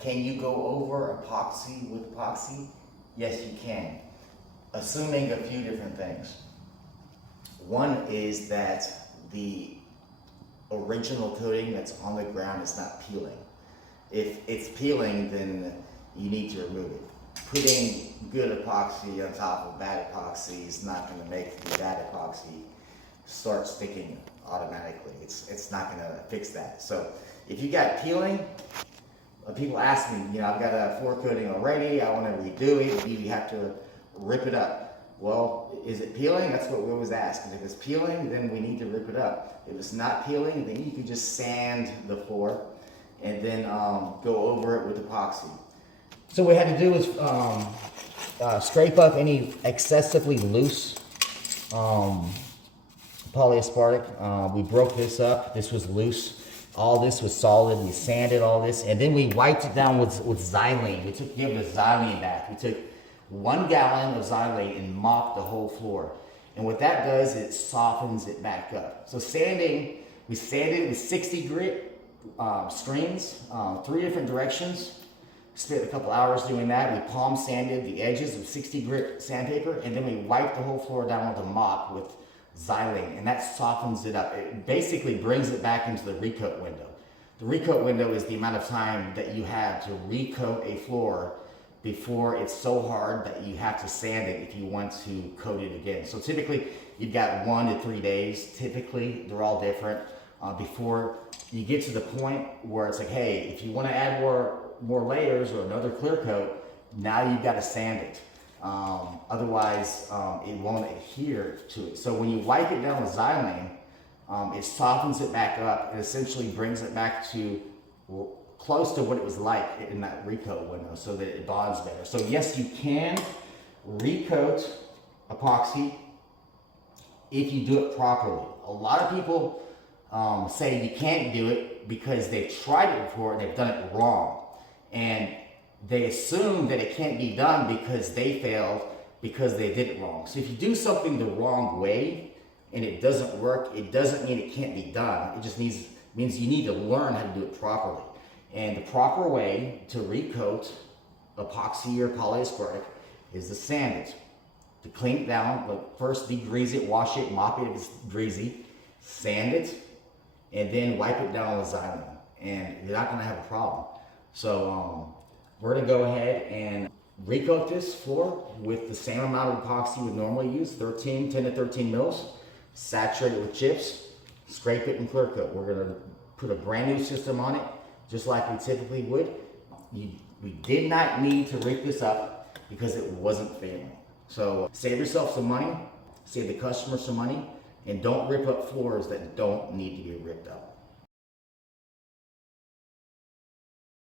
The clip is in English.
Can you go over epoxy with epoxy? Yes, you can, assuming a few different things. One is that the original coating that's on the ground is not peeling. If it's peeling, then you need to remove it. Putting good epoxy on top of bad epoxy is not going to make the bad epoxy start sticking automatically. It's not going to fix that. So if you got peeling, people ask me, I've got a floor coating already, I want to redo it, do you have to rip it up? Well, is it peeling? That's what we always ask. If it's peeling, then we need to rip it up. If it's not peeling, then you can just sand the floor and then go over it with epoxy. So what we had to do is scrape up any excessively loose polyaspartic. We broke this up. This was loose. All this was solid. We sanded all this, and then we wiped it down with xylene. We gave it a xylene bath. We took 1 gallon of xylene and mopped the whole floor. And what that does, it softens it back up. So sanding, we sanded with 60 grit screens, 3 different directions. Spent a couple hours doing that. We palm sanded the edges with 60 grit sandpaper, and then we wiped the whole floor down with a mop with xylene, and that softens it up. It basically brings it back into the recoat window. The recoat window is the amount of time that you have to recoat a floor before it's so hard that you have to sand it if you want to coat it again. So typically you've got 1 to 3 days, typically they're all different, before you get to the point where it's like, hey, if you want to add more layers or another clear coat, now you've got to sand it. Otherwise, it won't adhere to it. So when you wipe it down with xylene, it softens it back up and essentially brings it back to close to what it was like in that recoat window so that it bonds better. So yes, you can recoat epoxy if you do it properly. A lot of people say you can't do it because they've tried it before and they've done it wrong. And they assume that it can't be done because they failed because they did it wrong. So if you do something the wrong way and it doesn't work, it doesn't mean it can't be done. It just means you need to learn how to do it properly. And the proper way to recoat epoxy or polyaspartic is to sand it. To clean it down, like first degrease it, wash it, mop it if it's greasy, sand it, and then wipe it down with xylene. And you're not gonna have a problem. So we're gonna go ahead and recoat this floor with the same amount of epoxy we normally use, 10 to 13 mils, saturate it with chips, scrape it and clear coat. We're gonna put a brand new system on it, just like we typically would. We did not need to rip this up because it wasn't failing. So save yourself some money, save the customer some money, and don't rip up floors that don't need to be ripped up.